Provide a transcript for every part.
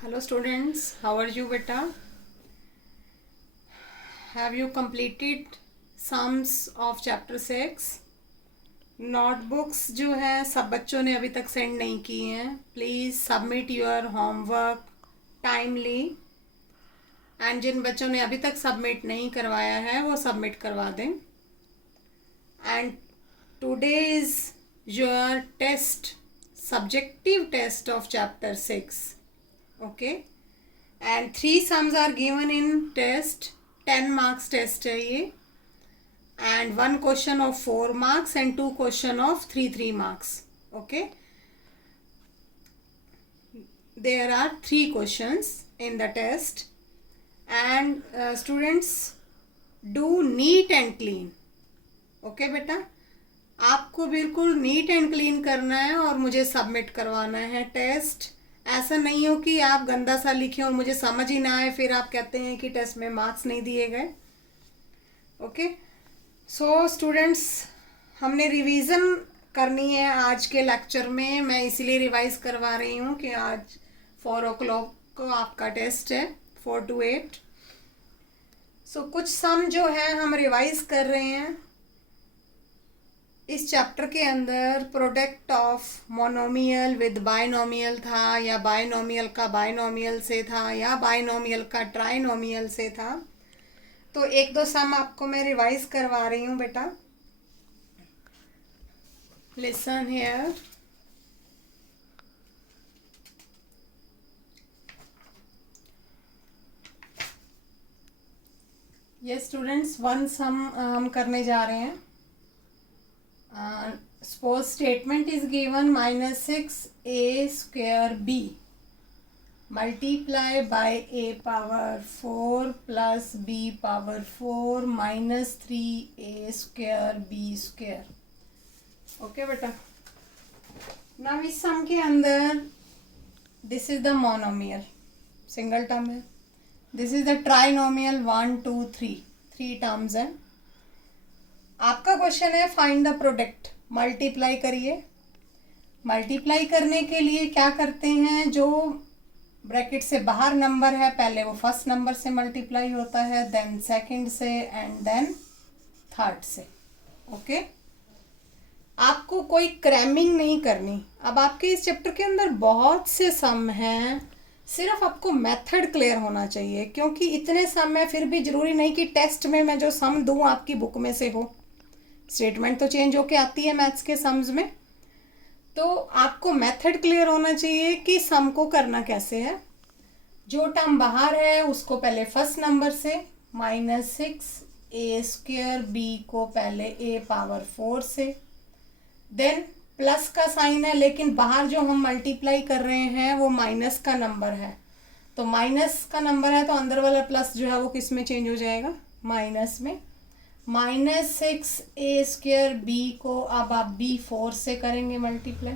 Hello students, how are you beta? Have you completed sums of chapter 6? Notebooks जो है सब बच्चों ने अभी तक सेंड नहीं की हैं. Please submit your homework timely. And जिन बच्चों ने अभी तक सबमिट नहीं करवाया है वो सबमिट करवा दें. And today is your test, subjective test of chapter 6. Okay, and 3 sums are given in test. 10 marks test है ये, and 1 question of 4 marks and 2 question of 3 marks. Okay, there are 3 questions in the test, and students do neat and clean. Okay बेटा, आपको बिल्कुल neat and clean करना है और मुझे submit करवाना है टेस्ट. ऐसा नहीं हो कि आप गंदा सा लिखें और मुझे समझ ही ना आए, फिर आप कहते हैं कि टेस्ट में मार्क्स नहीं दिए गए. ओके, सो स्टूडेंट्स, हमने रिवीजन करनी है आज के लेक्चर में. मैं इसीलिए रिवाइज करवा रही हूँ कि आज 4 o'clock को आपका टेस्ट है, 4 to 8. सो कुछ सम जो है हम रिवाइज कर रहे हैं. इस चैप्टर के अंदर product of monomial with binomial था, या बायनोमियल का बायनोमियल से था, या बायनोमियल का ट्राइनोमियल से था. तो 1-2 सम आपको मैं रिवाइज करवा रही हूँ बेटा. Listen here. ये स्टूडेंट्स 1 सम हम करने जा रहे हैं. Suppose statement is given -6a square b multiply by a power 4 plus b power 4 minus 3a square b square. Okay बेटा, नाउ इस सम के अंदर this is the monomial, single term है. This is the trinomial 1 2 3 terms हैं. आपका question है find the product. Multiply करिए. Multiply करने के लिए क्या करते हैं, जो ब्रैकेट से बाहर नंबर है पहले वो फर्स्ट नंबर से मल्टीप्लाई होता है, देन सेकंड से, एंड देन थर्ड से. ओके, आपको कोई क्रैमिंग नहीं करनी. अब आपके इस चैप्टर के अंदर बहुत से सम हैं, सिर्फ आपको मेथड क्लियर होना चाहिए, क्योंकि इतने सम है. फिर भी जरूरी नहीं कि टेस्ट में मैं जो सम दूं आपकी बुक में से हो. स्टेटमेंट तो चेंज होके आती है मैथ्स के सम्स में. तो आपको मेथड क्लियर होना चाहिए कि सम को करना कैसे है. जो टर्म बाहर है उसको पहले फर्स्ट नंबर से, -6a स्क्वायर b को पहले a पावर 4 से, देन प्लस का साइन है, लेकिन बाहर जो हम मल्टीप्लाई कर रहे हैं वो माइनस का नंबर है. तो माइनस का नंबर है तो अंदर वाला प्लस जो है वो किस में चेंज हो जाएगा, माइनस में. -6a स्क्वायर b को अब आप b4 से करेंगे मल्टीप्लाई.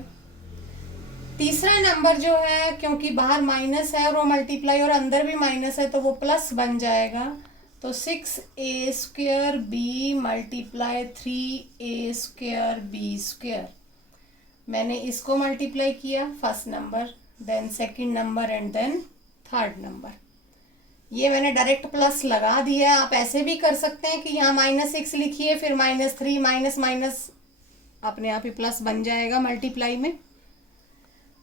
तीसरा नंबर जो है, क्योंकि बाहर माइनस है और वो मल्टीप्लाई और अंदर भी माइनस है तो वो प्लस बन जाएगा. तो 6a square b multiply 3a square b square. मैंने इसको मल्टीप्लाई किया, first number, then second number, and then third number. ये मैंने डायरेक्ट प्लस लगा दिया. आप ऐसे भी कर सकते हैं कि यहाँ -6 लिखिए, फिर -3 माइनस माइनस अपने आप ही प्लस बन जाएगा मल्टीप्लाई में.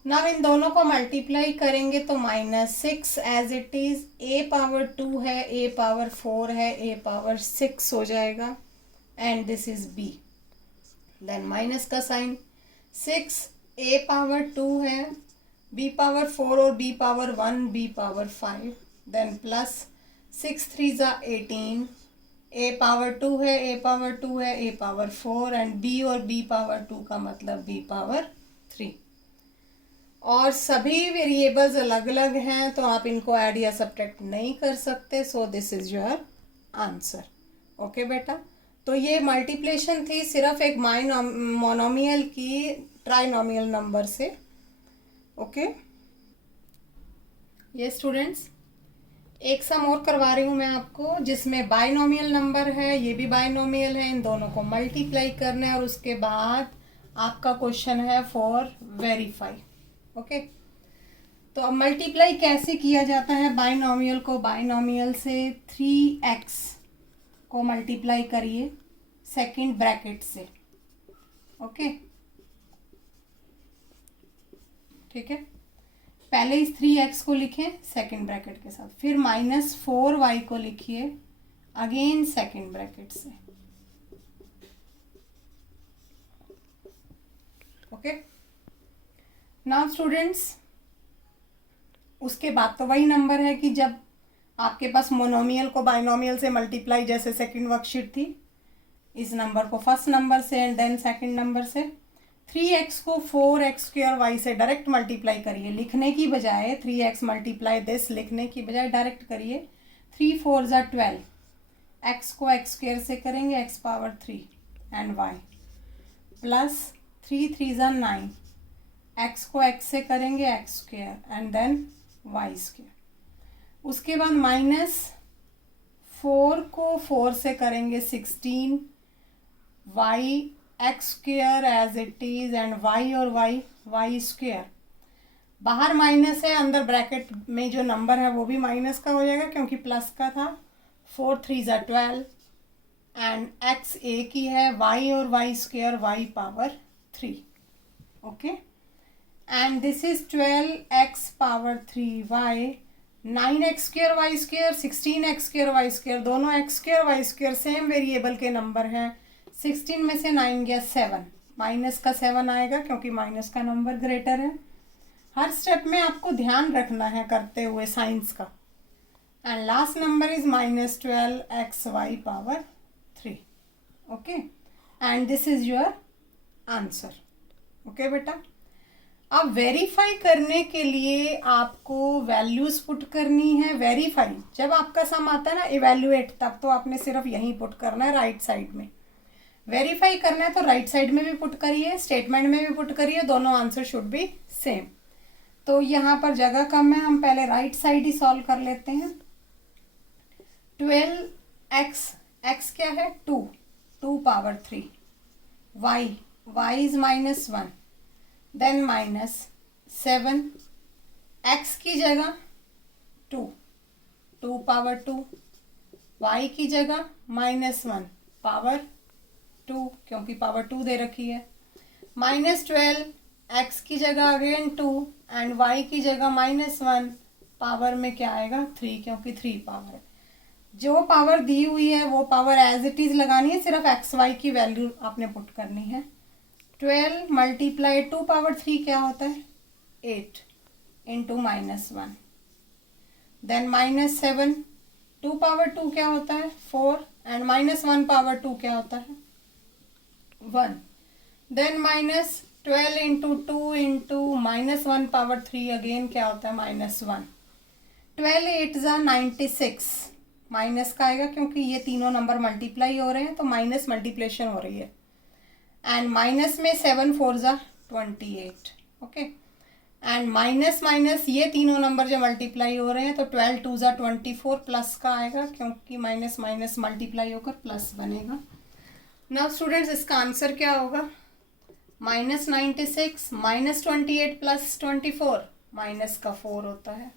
ना इन दोनों को मल्टीप्लाई करेंगे तो -6 as it is, a power 2 है, a पावर 4 है, a पावर 6 हो जाएगा, and this is b. Then minus का साइन, 6 a पावर 2 है, b पावर 4 और b power 1, b power 5, then plus 6 3 ज़ा 18, a पावर 2 है, a पावर 2 है, a पावर 4, एंड b और b पावर 2 का मतलब b पावर 3. और सभी वेरिएबल्स अलग अलग हैं तो आप इनको ऐड या सब्ट्रैक्ट नहीं कर सकते. So this is your answer. Okay बेटा, तो ये मल्टीप्लिकेशन थी सिर्फ एक मोनोमियल की ट्राइनोमियल नंबर से. ओके, ये स्टूडेंट्स एक सम और करवा रही हूँ मैं आपको, जिसमें बायनोमियल नंबर है, ये भी बायनोमियल है. इन दोनों को मल्टीप्लाई करना है और उसके बाद आपका क्वेश्चन है फॉर वेरीफाई. ओके, तो अब मल्टीप्लाई कैसे किया जाता है, बाइनोमियल को बाइनोमियल से 3x को मल्टीप्लाई करिए सेकंड ब्रैकेट से, ओके ठीक है। पहले इस 3x को लिखें सेकंड ब्रैकेट के साथ, फिर -4y को लिखिए अगेन सेकंड ब्रैकेट से, ओके। नाउ स्टूडेंट्स, उसके बाद तो वही नंबर है कि जब आपके पास मोनोमियल को बाइनोमियल से मल्टीप्लाई, जैसे सेकंड वर्कशीट थी, इस नंबर को फर्स्ट नंबर से एंड देन सेकंड नंबर से, 3x को 4x² y से डायरेक्ट मल्टीप्लाई करिए, लिखने की बजाय 3x मल्टीप्लाई दिस लिखने की बजाय डायरेक्ट करिए। 3 4 ज़ा 12, x को x² से करेंगे x power 3 and y, plus 3 3 ज़ा 9, x को x से करेंगे x² एंड देन y²। उसके बाद -4 को 4 से करेंगे 16, y x² as it is and y और y² बाहर माइनस है, अंदर ब्रैकेट में जो नंबर है वो भी माइनस का हो जाएगा क्योंकि प्लस का था। 4 3 ज़ा 12 एंड x एक ही है, y और y² y power 3, okay. And this is 12x power 3y, 9x² y², 16x² y², दोनों x² y² सेम वेरिएबल के नंबर हैं। 16 में से 9 गया 7, माइनस का 7 आएगा क्योंकि माइनस का नंबर ग्रेटर है। हर स्टेप में आपको ध्यान रखना है करते हुए साइंस का। And last number is -12xy power 3, okay. And this is your answer, okay बेटा। अब वेरीफाई करने के लिए आपको वैल्यूज पुट करनी है। वेरीफाई जब आपका सम आता है ना, इवेल्युएट, तब तो आपने सिर्फ यहीं पुट करना है राइट साइड में। वेरीफाई करना है तो राइट साइड में भी पुट करिए, स्टेटमेंट में भी पुट करिए, दोनों आंसर शुड बी सेम। तो यहाँ पर जगह कम है, हम पहले राइट साइड ही सॉल्व कर लेते हैं। 12x, x क्या है 2 power 3, y is -1, then -7, x की जगह 2 पावर 2, y की जगह -1 पावर 2 क्योंकि पावर 2 दे रखी है, -12, x की जगह अगेन 2 एंड y की जगह -1, पावर में क्या आएगा 3 क्योंकि 3 पावर है। जो पावर दी हुई है वो पावर एज इट इज लगानी है, सिर्फ एक्स वाई की वैल्यू आपने पुट करनी है। 12 मल्टीप्लाई 2 पावर 3 क्या होता है 8 इंटू -1, देन -7, 2 पावर 2 क्या होता है 4 एंड -1 पावर 2 क्या होता है 1, then -12 into 2 into -1 power 3 again क्या होता है -1। 12 8 ज़ा 96, माइनस का आएगा क्योंकि ये तीनों नंबर मल्टीप्लाई हो रहे हैं तो माइनस मल्टीप्लेशन हो रही है, एंड माइनस में 7 4 ज़ा 28, ओके। एंड माइनस माइनस ये तीनों नंबर जो मल्टीप्लाई हो रहे हैं तो 12 2 ज़ा 24 प्लस का आएगा क्योंकि माइनस माइनस मल्टीप्लाई होकर प्लस बनेगा। नाउ स्टूडेंट्स इसका आंसर क्या होगा -96 -28 प्लस 24 माइनस का 4 होता है,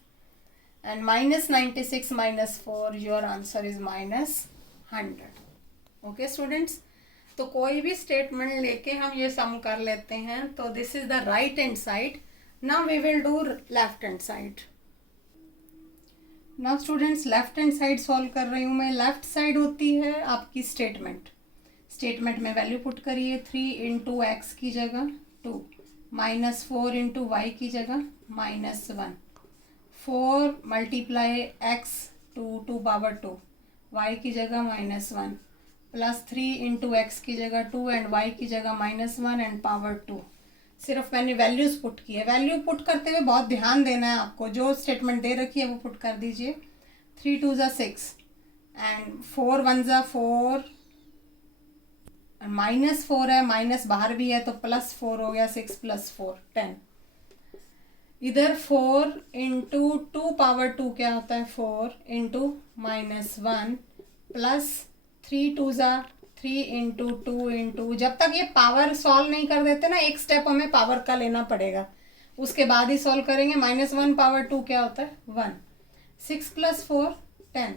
and -96 -4 your answer is -100, okay students. तो कोई भी स्टेटमेंट लेके हम ये सम कर लेते हैं। तो this is the right hand side, now we will do left hand side. Now students left hand side solve कर रही हूँ मैं। लेफ्ट साइड होती है आपकी स्टेटमेंट, स्टेटमेंट में वैल्यू पुट करिए 3 इंटू एक्स की जगह 2, -4 इंटू वाई की जगह -1, 4 मल्टीप्लाई एक्स 2 पावर 2, वाई की जगह -1, प्लस 3 इंटू एक्स की जगह 2 एंड वाई की जगह -1 एंड पावर 2। सिर्फ मैंने वैल्यूज पुट की है। वैल्यू पुट करते हुए बहुत ध्यान देना है आपको, जो स्टेटमेंट दे रखी है वो पुट कर दीजिए। 3 2 ज़ा 6 एंड 4 1 ज़ा 4, -4 है, माइनस बाहर भी है तो +4 हो गया, 6 + 4 10। इधर 4 इंटू 2 पावर 2 क्या होता है 4 इंटू -1 प्लस 3 2 ज़ा 3 इंटू 2 इंटू, जब तक ये पावर सॉल्व नहीं कर देते ना, एक स्टेप हमें पावर का लेना पड़ेगा। उसके बाद ही सॉल्व करेंगे। -1 पावर 2 क्या होता है 1। 6 + 4 10,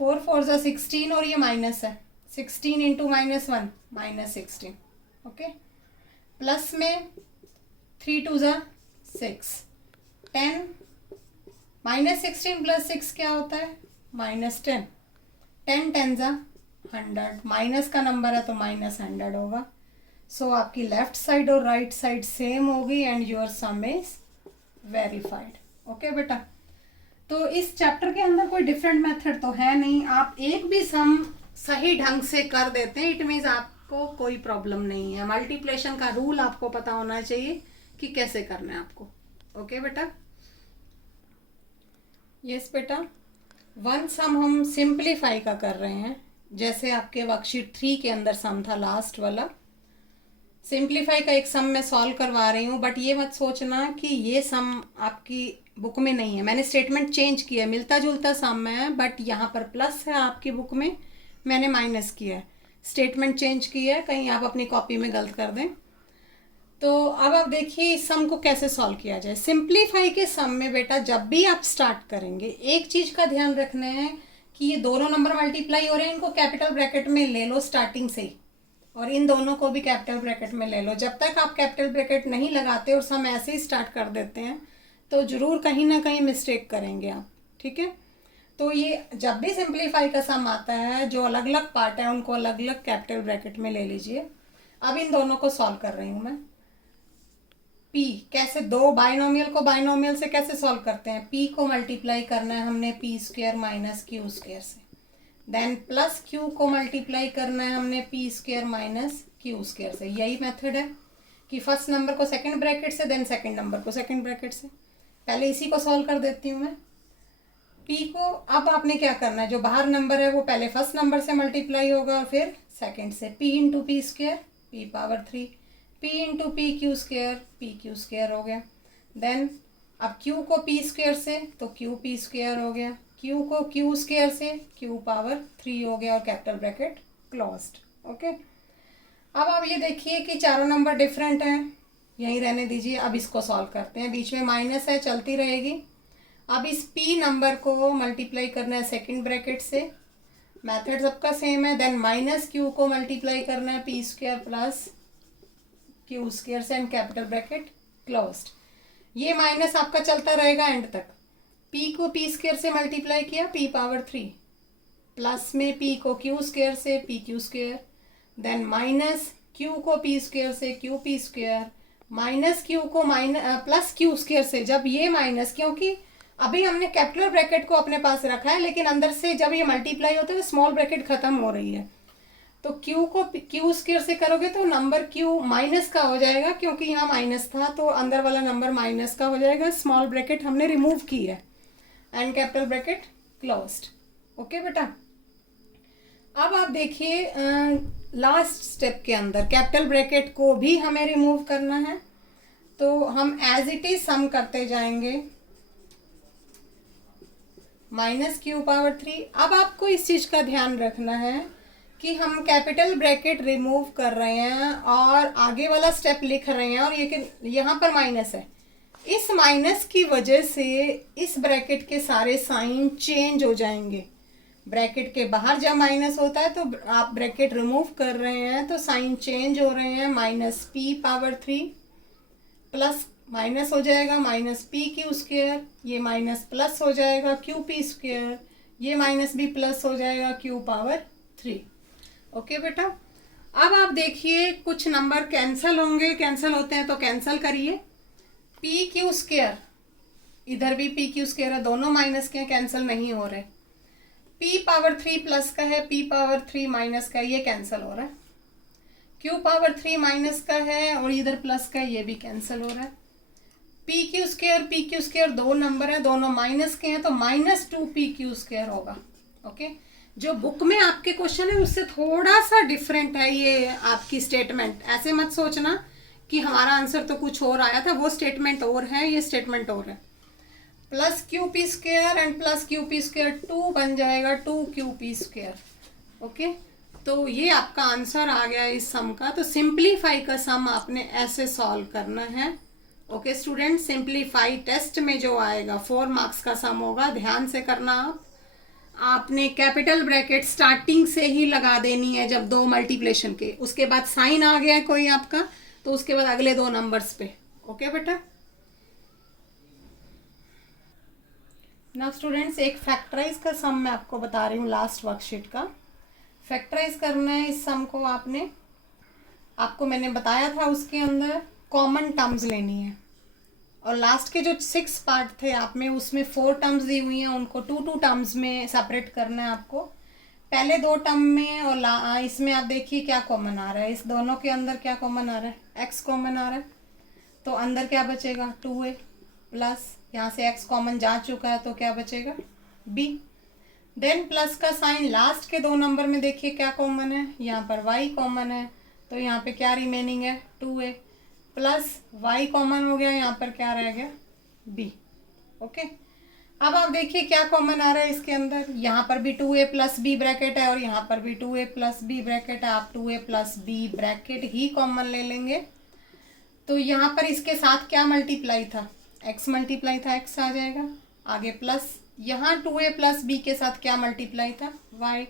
4 4 ज़ा 16 और ये माइनस है 16 इंटू -1 -16। ओके, प्लस में 3 2 ज़ा 6 10, -16 + 6 क्या होता है -10, 10 10 ज़ा 100, माइनस का नंबर है तो -100 होगा। सो आपकी लेफ्ट साइड और राइट साइड सेम होगी and your some is verified. Okay बेटा, तो इस चैप्टर के अंदर कोई डिफरेंट मेथड तो है नहीं, आप एक भी सम सही ढंग से कर देते हैं, इट मीन्स आपको कोई प्रॉब्लम नहीं है। मल्टीप्लिकेशन का रूल आपको पता होना चाहिए कि कैसे करना है आपको। ओके बेटा, यस बेटा, वन सम हम सिंप्लीफाई का कर रहे हैं, जैसे आपके वर्कशीट 3 के अंदर सम था लास्ट वाला। सिंप्लीफाई का एक सम मैं सॉल्व करवा रही हूँ, बट ये मत सोचना कि ये सम आपकी बुक में नहीं है। मैंने स्टेटमेंट चेंज किया है, मिलता जुलता सम है बट यहाँ पर प्लस है, आपकी बुक में मैंने माइनस किया है। स्टेटमेंट चेंज किया है, कहीं आप अपनी कॉपी में गलत कर दें। तो अब आप देखिए इस सम को कैसे सॉल्व किया जाए। सिंप्लीफाई के सम में बेटा जब भी आप स्टार्ट करेंगे एक चीज़ का ध्यान रखना है कि ये दोनों नंबर मल्टीप्लाई हो रहे हैं, इनको कैपिटल ब्रैकेट में ले लो स्टार्टिंग से ही, और इन दोनों को भी कैपिटल ब्रैकेट में ले लो। जब तक आप कैपिटल ब्रैकेट नहीं लगाते और सम ऐसे ही स्टार्ट कर देते हैं तो ज़रूर कहीं ना कहीं मिस्टेक करेंगे आप। ठीक है, तो ये जब भी सिंप्लीफाई का सम आता है जो अलग अलग पार्ट है उनको अलग अलग कैपिटल ब्रैकेट में ले लीजिए। अब इन दोनों को सॉल्व कर रही हूँ मैं। पी कैसे, दो बाइनोमियल को बाइनोमियल से कैसे सॉल्व करते हैं, पी को मल्टीप्लाई करना है हमने p² - q² से, देन प्लस q को मल्टीप्लाई करना है हमने p² - q² से। यही मेथड है कि फर्स्ट नंबर को सेकंड ब्रैकेट से, देन सेकंड नंबर को सेकंड ब्रैकेट से। पहले इसी को सॉल्व कर देती हूँ मैं। p को अब आपने क्या करना है, जो बाहर नंबर है वो पहले फर्स्ट नंबर से मल्टीप्लाई होगा और फिर सेकंड से। p × p² p⁻3, p × pq² pq² हो गया। देन अब q को p² से तो qp² हो गया, q को q² से q⁻3 हो गया और कैपिटल ब्रैकेट क्लोज्ड। ओके, अब आप ये देखिए कि चारों नंबर डिफरेंट हैं, यहीं रहने दीजिए। अब इसको सॉल्व करते हैं, बीच में माइनस है चलती रहेगी। अब इस p नंबर को मल्टीप्लाई करना है सेकंड ब्रैकेट से, मेथड सबका सेम है। देन -q को मल्टीप्लाई करना है p² + q² से एंड कैपिटल ब्रैकेट क्लोज्ड। ये माइनस आपका चलता रहेगा एंड तक। p को p² से मल्टीप्लाई किया p⁻3, प्लस में p को q² से pq², देन माइनस q को p² से qp², माइनस q को प्लस q² से। जब ये माइनस, क्योंकि अभी हमने कैपिटल ब्रैकेट को अपने पास रखा है लेकिन अंदर से जब ये मल्टीप्लाई होता है तो स्मॉल ब्रैकेट खत्म हो रही है, तो q को q² से करोगे तो नंबर q माइनस का हो जाएगा, क्योंकि यहाँ माइनस था तो अंदर वाला नंबर माइनस का हो जाएगा। स्मॉल ब्रैकेट हमने रिमूव की है and capital bracket closed. Okay बेटा, अब आप देखिए लास्ट स्टेप के अंदर कैपिटल ब्रैकेट को भी हमें रिमूव करना है, तो हम एज इट इज सम करते जाएंगे -q⁻3। अब आपको इस चीज़ का ध्यान रखना है कि हम कैपिटल ब्रैकेट रिमूव कर रहे हैं और आगे वाला स्टेप लिख रहे हैं और ये यहाँ पर माइनस है। इस माइनस की वजह से इस ब्रैकेट के सारे साइन चेंज हो जाएंगे। ब्रैकेट के बाहर जब माइनस होता है तो आप ब्रैकेट रिमूव कर रहे हैं तो साइन चेंज हो रहे हैं। -p⁻3 प्लस माइनस हो जाएगा -pq², ये माइनस प्लस हो जाएगा qp², ये माइनस भी प्लस हो जाएगा q⁻3। ओके बेटा, अब आप देखिए कुछ नंबर कैंसिल होंगे, कैंसिल होते हैं तो कैंसिल करिए। pq², इधर भी pq² है, दोनों माइनस के कैंसिल नहीं हो रहे। p⁻3 प्लस का है, p⁻3 माइनस का, ये कैंसिल हो रहा है। q⁻3 माइनस का है और इधर प्लस का, ये भी कैंसिल हो रहा है। pq² दो नंबर है, दोनों माइनस के हैं तो -2pq² होगा। ओके, जो बुक में आपके क्वेश्चन है उससे थोड़ा सा डिफरेंट है ये आपकी स्टेटमेंट। ऐसे मत सोचना कि हमारा आंसर तो कुछ और आया था, वो स्टेटमेंट और है, ये स्टेटमेंट और है। +qp² एंड +qp² 2 बन जाएगा 2qp²। ओके, तो ये आपका आंसर आ गया इस सम का। तो सिंप्लीफाई का सम आपने ऐसे सॉल्व करना है ओके स्टूडेंट, सिंप्लीफाई टेस्ट में जो आएगा 4 मार्क्स का सम होगा, ध्यान से करना। आपने कैपिटल ब्रैकेट स्टार्टिंग से ही लगा देनी है जब दो मल्टीप्लिकेशन के, उसके बाद साइन आ गया कोई आपका तो उसके बाद अगले दो नंबर्स पे। ओके बेटा। नाउ स्टूडेंट्स, एक फैक्टराइज का सम मैं आपको बता रही हूँ लास्ट वर्कशीट का। फैक्टराइज करना है इस सम को, आपको मैंने बताया था उसके अंदर कॉमन टर्म्स लेनी है, और लास्ट के जो 6 पार्ट थे आप में उसमें 4 टर्म्स दी हुई हैं, उनको 2 टर्म्स में सेपरेट करना है आपको। पहले 2 टर्म में और इसमें आप देखिए क्या कॉमन आ रहा है, इस दोनों के अंदर क्या कॉमन आ रहा है, x कॉमन आ रहा है, तो अंदर क्या बचेगा 2a प्लस, यहाँ से x कॉमन जा चुका है तो क्या बचेगा b। देन प्लस का साइन लास्ट के 2 नंबर में देखिए क्या कॉमन है, यहाँ पर y कॉमन है तो यहाँ पे क्या रिमेनिंग है 2a प्लस y कॉमन हो गया, यहाँ पर क्या रह गया b। ओके, अब आप देखिए क्या कॉमन आ रहा है इसके अंदर, यहाँ पर भी 2a प्लस b ब्रैकेट है और यहाँ पर भी 2a प्लस b ब्रैकेट है। आप 2a प्लस b ब्रैकेट ही कॉमन ले लेंगे तो यहाँ पर इसके साथ क्या मल्टीप्लाई था, x मल्टीप्लाई था, x आ जाएगा आगे, प्लस यहाँ 2a प्लस b के साथ क्या मल्टीप्लाई था y,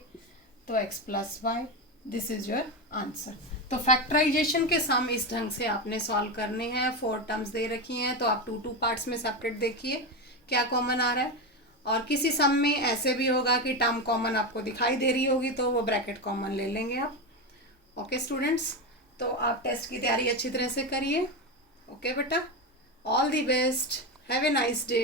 तो x plus y। This is your answer. तो फैक्टराइजेशन के सम इस ढंग से आपने सॉल्व करने हैं। 4 टर्म्स दे रखी हैं तो आप 2 पार्ट्स में सेपरेट देखिए क्या कॉमन आ रहा है, और किसी सम में ऐसे भी होगा कि टर्म कॉमन आपको दिखाई दे रही होगी तो वो ब्रैकेट कॉमन ले लेंगे आप। ओके स्टूडेंट्स, तो आप टेस्ट की तैयारी अच्छी तरह से करिए। ओके बेटा, all the best, have a nice day.